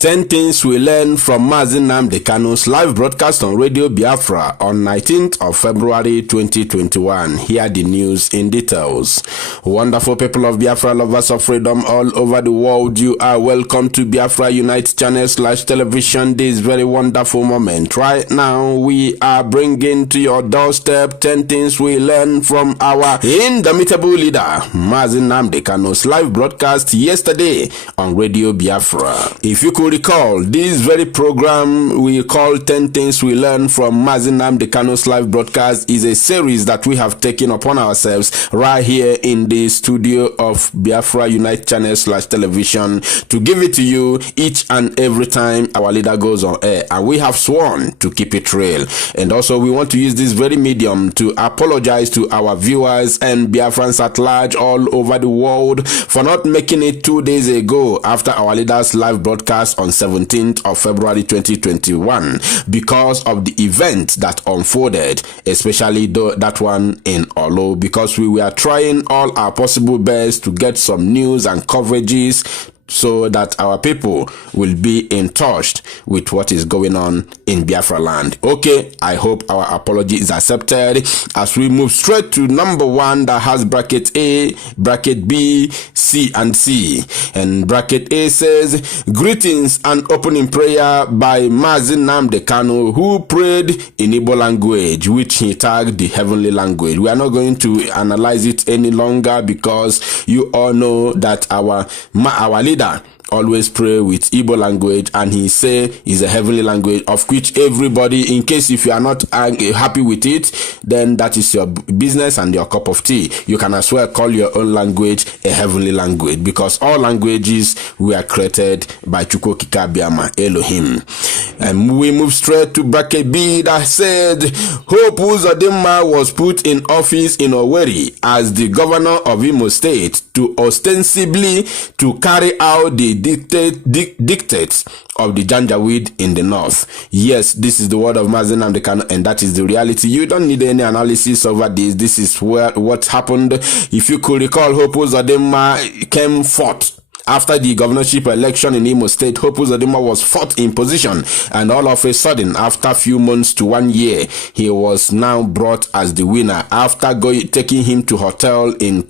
10 things we learn from Mazi Nnamdi Kanu's live broadcast on Radio Biafra on 19th of February 2021. Here are the news in details. Wonderful people of Biafra, lovers of freedom all over the world, you are welcome to Biafra Unite channel/television. This very wonderful moment. Right now, we are bringing to your doorstep 10 things we learn from our indomitable leader, Mazi Nnamdi Kanu's live broadcast yesterday on Radio Biafra. If you could recall, this very program we call 10 Things We Learn from Mazi Nnamdi Kanu's live broadcast is a series that we have taken upon ourselves right here in the studio of Biafra Unite channel/television to give it to you each and every time our leader goes on air, and we have sworn to keep it real. And also we want to use this very medium to apologize to our viewers and Biafrans at large all over the world for not making it 2 days ago after our leader's live broadcast on 17th of February 2021 because of the event that unfolded, especially that one in Olo, because we were trying all our possible best to get some news and coverages so that our people will be in touch with what is going on in Biafra land. Okay, I hope our apology is accepted as we move straight to number 1 that has bracket A, bracket B, C and C. And bracket A says, greetings and opening prayer by Mazi Nnamdi Kanu, who prayed in Igbo language, which he tagged the heavenly language. We are not going to analyze it any longer because you all know that our leader always pray with Igbo language, and he say is a heavenly language, of which everybody, in case if you are not happy with it, then that is your business and your cup of tea. You can as well call your own language a heavenly language, because all languages were created by Chukwu Okike Abiama, Elohim. And we move straight to bracket B that said, Hope Uzodimma was put in office in Owerri as the governor of Imo State to ostensibly to carry out the dictates of the Janjaweed in the north. Yes, this is the word of Mazi Nnamdi Kanu, and that is the reality. You don't need any analysis over this. This is what happened. If you could recall, Hope Uzodimma came forth after the governorship election in Imo State. Hope Uzodimma was fourth in position, and all of a sudden, after a few months to 1 year, he was now brought as the winner after taking him to hotel in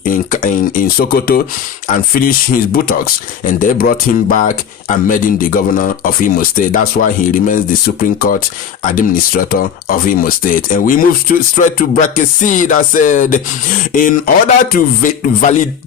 Sokoto and finish his buttocks, and they brought him back and made him the governor of Imo State. That's why he remains the Supreme Court administrator of Imo State. And we move straight to bracket C that said, in order to validate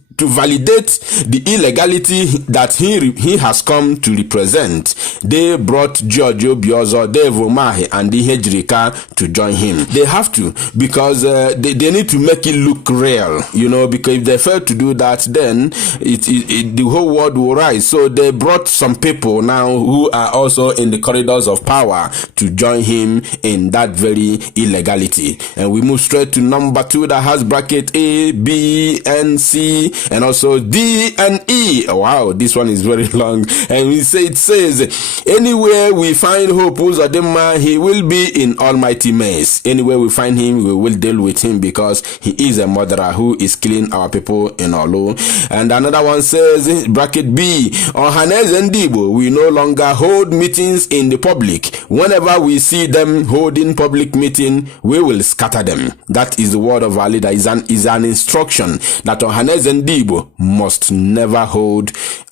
the illegality that he has come to represent, they brought Giorgio Biozo, Dave Umahi, and Ihejirika to join him. They have to, because they need to make it look real, because if they fail to do that, then the whole world will rise. So they brought some people now who are also in the corridors of power to join him in that very illegality. And we move straight to number 2 that has bracket A, B, and C, and also D and E. Wow, this one is very long. And it says, anywhere we find Hope Uzodimma, he will be in almighty mess. Anywhere we find him, we will deal with him, because he is a murderer who is killing our people in Olo. And another one says, bracket B, Ohaneze and Igbo, we no longer hold meetings in the public. Whenever we see them holding public meeting, we will scatter them. That is the word of our leader. Is an instruction that Ohaneze and Igbo must never hold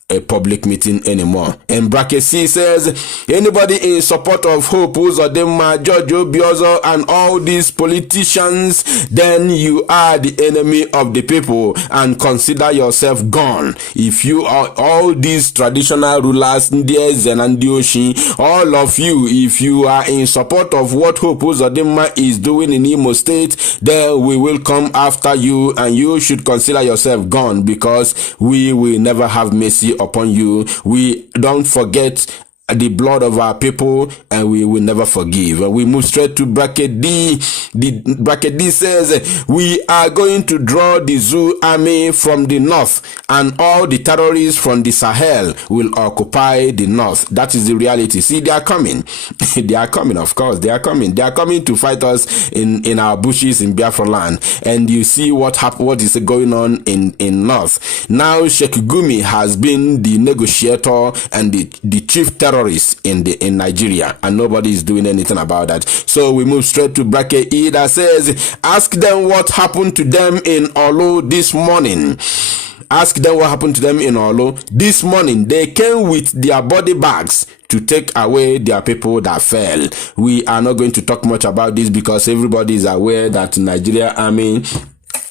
a public meeting anymore. And bracket C says, anybody in support of Hope Uzodimma, Giorgio Biozo, and all these politicians, then you are the enemy of the people and consider yourself gone. If you are all these traditional rulers, Ndieze and Ndioshi, all of you, if you are in support of what Hope Uzodimma is doing in Imo State, then we will come after you, and you should consider yourself gone, because we will never have mercy upon you. We don't forget the blood of our people, and we will never forgive. And we move straight to bracket D. The bracket D says, we are going to draw the Zoo army from the north, and all the terrorists from the Sahel will occupy the north. That is the reality. See, they are coming. They are coming, of course. They are coming. They are coming to fight us in our bushes in Biafra land. And you see what is going on in north. Now Sheikh Gumi has been the negotiator and the chief terrorist terrorists in Nigeria, and nobody is doing anything about that. So we move straight to bracket E that says, ask them what happened to them in Olu this morning. Ask them what happened to them in Olu this morning. They came with their body bags to take away their people that fell. We are not going to talk much about this because everybody is aware that Nigeria Army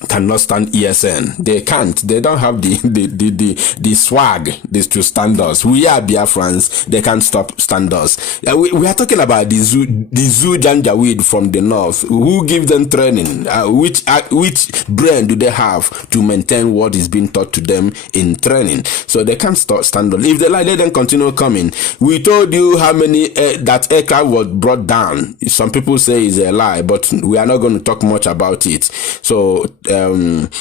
cannot stand ESN. They can't. They don't have the swag this to stand us. We are Biafrans. They can't stand us. We are talking about the zoo Janjaweed from the north. Who give them training? Which brain do they have to maintain what is being taught to them in training? So they can't stand us. If they like, let them continue coming. We told you how many that aircraft was brought down. Some people say it's a lie, but we are not going to talk much about it. So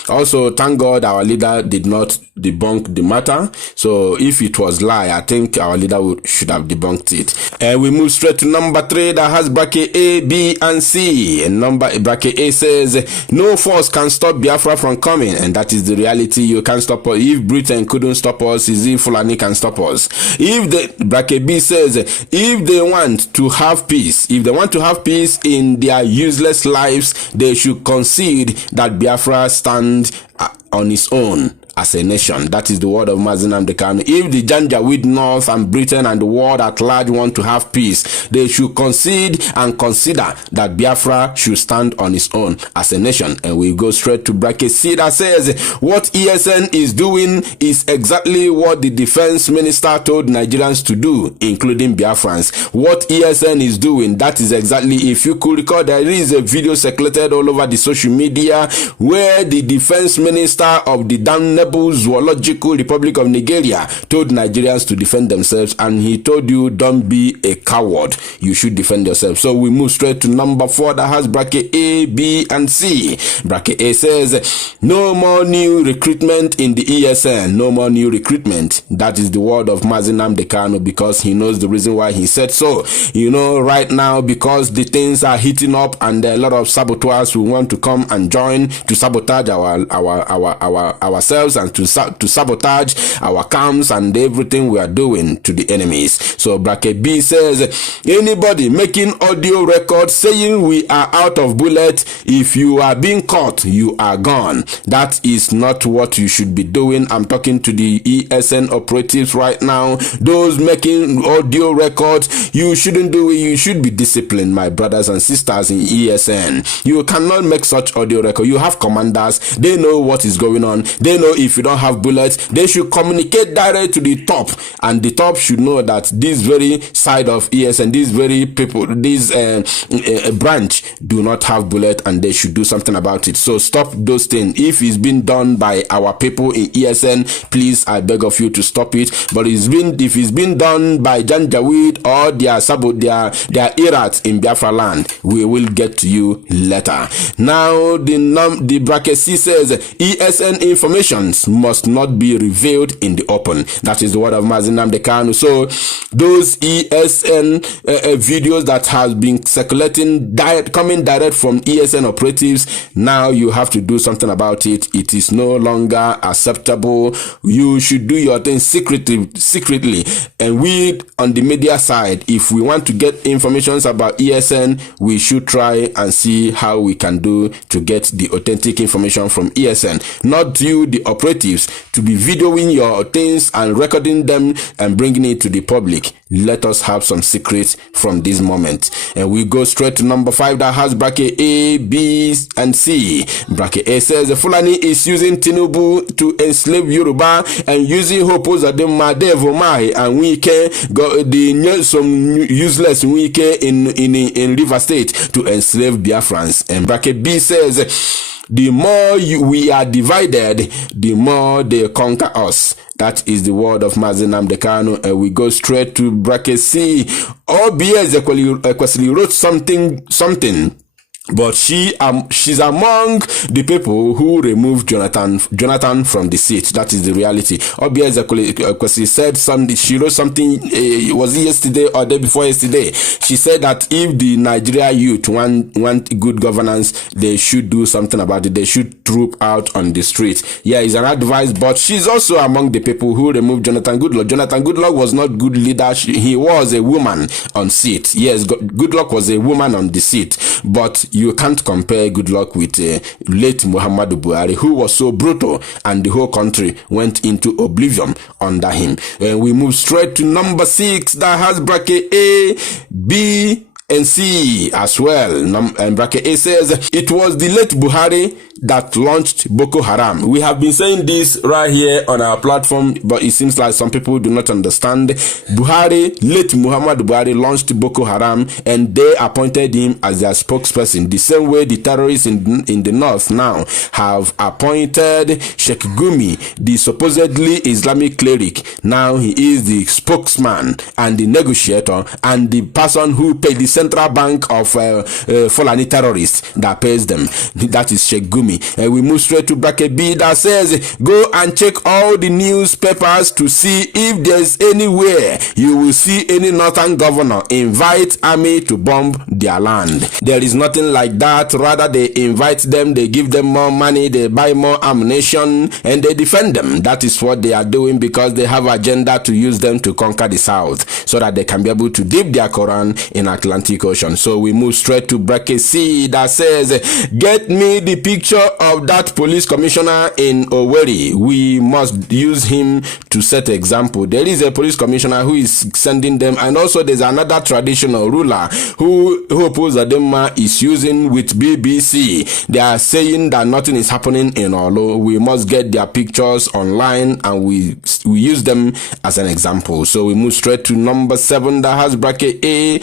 also, thank God our leader did not debunk the matter. So if it was lie, I think our leader should have debunked it. And we move straight to number 3 that has bracket A, B, and C. And bracket A says, no force can stop Biafra from coming, and that is the reality. You can't stop us. If Britain couldn't stop us, is if Fulani can stop us. If the bracket B says, if they want to have peace, in their useless lives, they should concede that Biafra stand on its own as a nation. That is the word of Mazi Nnamdi Kanu. If the Janjaweed North and Britain and the world at large want to have peace, they should concede and consider that Biafra should stand on its own as a nation. And we go straight to bracket C that says, what ESN is doing is exactly what the defense minister told Nigerians to do, including Biafrans. What ESN is doing, that is exactly, if you could recall, there is a video circulated all over the social media where the defense minister of the damnable Zoological Republic of Nigeria told Nigerians to defend themselves, and he told you, don't be a coward, you should defend yourself. So we move straight to number 4 that has bracket A, B, and C. Bracket A says, no more new recruitment in the ESN. No more new recruitment. That is the word of Mazi Nnamdi Kanu, because he knows the reason why he said so. You know, right now, because the things are heating up and there are a lot of saboteurs who want to come and join to sabotage ourselves and to sabotage our camps and everything we are doing to the enemies. So bracket B says, anybody making audio records saying we are out of bullet, if you are being caught, you are gone. That is not what you should be doing. I'm talking to the ESN operatives right now. Those making audio records, you shouldn't do it. You should be disciplined, my brothers and sisters in ESN. You cannot make such audio record. You have commanders. They know what is going on. They know if you don't have bullets, they should communicate direct to the top, and the top should know that this very side of ESN, these very people, this branch do not have bullet, and they should do something about it. So stop those things. If it's been done by our people in ESN, please, I beg of you to stop it. But if it's been done by Janjaweed or their irats in Biafra land, we will get to you later. Now the bracket C says, ESN information must not be revealed in the open. That is the word of Mazi Nnamdi Kanu. So those ESN videos that has been circulating coming direct from ESN operatives, now you have to do something about it. It is no longer acceptable. You should do your thing secretly. And we on the media side, if we want to get information about ESN, we should try and see how we can do to get the authentic information from ESN. Not you, the operatives, to be videoing your things and recording them and bringing it to the public. Let us have some secrets from this moment. And we go straight to number 5 that has bracket A, B, and C. Bracket A says, the Fulani is using Tinubu to enslave Yoruba and using Hopozadeh Madevomai and Wike, got some useless Wike in River State to enslave Biafrans. And bracket B says, the more we are divided, the more they conquer us. That is the word of Mazi Nnamdi Kanu. And we go straight to bracket C. OBS Ekwesili wrote something But she's among the people who removed Jonathan from the seat. That is the reality. Obia Ezekwesili said something. She wrote something. Was it yesterday or day before yesterday? She said that if the Nigeria youth want good governance, they should do something about it. They should troop out on the street. Yeah, it's an advice, but she's also among the people who removed Jonathan Goodluck. Jonathan Goodluck was not good leader. He was a woman on seat. Yes, Goodluck was a woman on the seat, but you can't compare Goodluck with late Muhammadu Buhari, who was so brutal and the whole country went into oblivion under him. And we move straight to number 6 that has bracket A, B, and C as well. And bracket A says it was the late Buhari that launched Boko Haram. We have been saying this right here on our platform, but it seems like some people do not understand. Late Muhammad Buhari launched Boko Haram and they appointed him as their spokesperson. The same way the terrorists in the north now have appointed Sheikh Gumi, the supposedly Islamic cleric. Now he is the spokesman and the negotiator and the person who paid the central bank of Fulani terrorists that pays them. That is Sheikh Gumi. And we move straight to bracket B that says go and check all the newspapers to see if there's anywhere you will see any northern governor invite army to bomb their land. There is nothing like that. Rather, they invite them, they give them more money, they buy more ammunition, and they defend them. That is what they are doing because they have agenda to use them to conquer the south so that they can be able to dip their Quran in Atlantic Ocean. So we move straight to bracket C that says get me the picture of that police commissioner in Owerri. We must use him to set example. There is a police commissioner who is sending them, and also there's another traditional ruler who Uzodinma is using with BBC. They are saying that nothing is happening in Olo. We must get their pictures online and we use them as an example. So we move straight to number 7 that has bracket A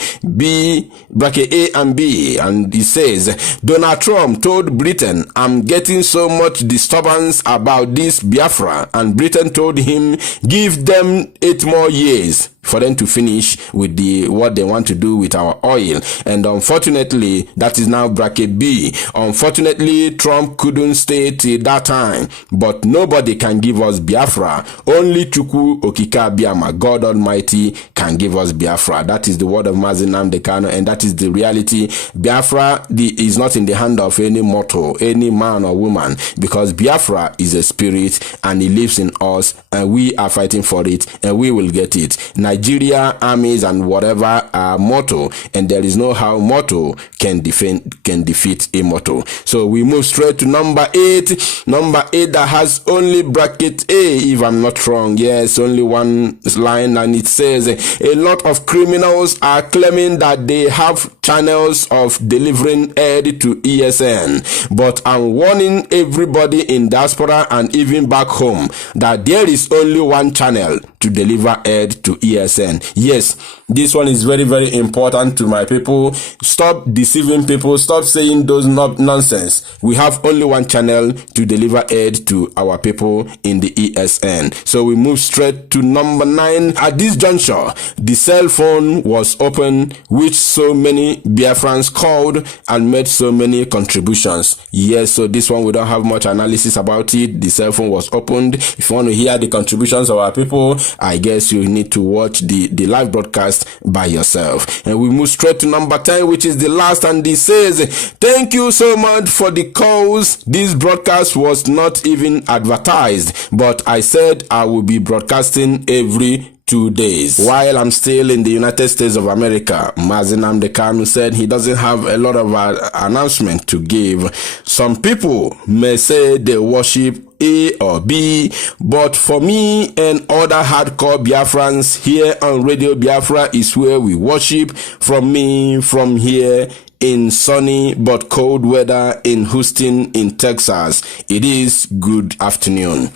and B, and it says Donald Trump told Britain, I'm getting so much disturbance about this Biafra, and Britain told him give them 8 more years for them to finish with what they want to do with our oil. And unfortunately, that is now bracket B. Unfortunately, Trump couldn't stay till that time, but nobody can give us Biafra. Only Chukwu Okike Abiyama, God Almighty, can give us Biafra. That is the word of Mazi Nnamdi Kanu, and that is the reality. Biafra is not in the hand of any mortal, any man or woman, because Biafra is a spirit and it lives in us, and we are fighting for it, and we will get it. Nigeria armies and whatever are mortal, and there is no how mortal can defeat a mortal. So we move straight to number 8. Number 8 that has only bracket A, if I'm not wrong. Yes, only one line, and it says a lot of criminals are claiming that they have channels of delivering aid to ESN, but I'm warning everybody in diaspora and even back home that there is only one channel to deliver aid to ESN. Yes, this one is very, very important to my people. Stop deceiving people. Stop saying those nonsense. We have only one channel to deliver aid to our people in the ESN. So we move straight to number 9. At this juncture, the cell phone was open, which so many Biafrans called and made so many contributions. Yes, so this one we don't have much analysis about it. The cell phone was opened. If you want to hear the contributions of our people, I guess you need to watch the live broadcast by yourself. And we move straight to number 10, which is the last, and it says thank you so much for the calls. This broadcast was not even advertised, but I said I will be broadcasting every 2 days. While I'm still in the United States of America, Mazi Nnamdi Kanu said he doesn't have a lot of announcement to give. Some people may say they worship A or B, but for me and other hardcore Biafrans here on Radio Biafra is where we worship. From here in sunny but cold weather in Houston in Texas, it is good afternoon.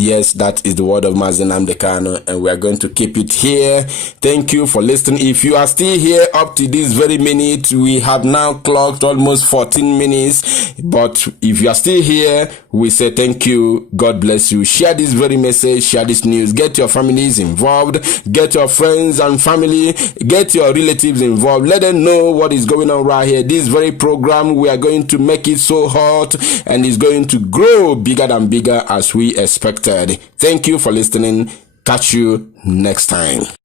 Yes, that is the word of Mazi Nnamdi Kanu, and we are going to keep it here. Thank you for listening. If you are still here up to this very minute, we have now clocked almost 14 minutes. But if you are still here, we say thank you. God bless you. Share this very message, share this news. Get your families involved. Get your friends and family. Get your relatives involved. Let them know what is going on right here. This very program, we are going to make it so hot, and it's going to grow bigger than bigger as we expected. Thank you for listening. Catch you next time.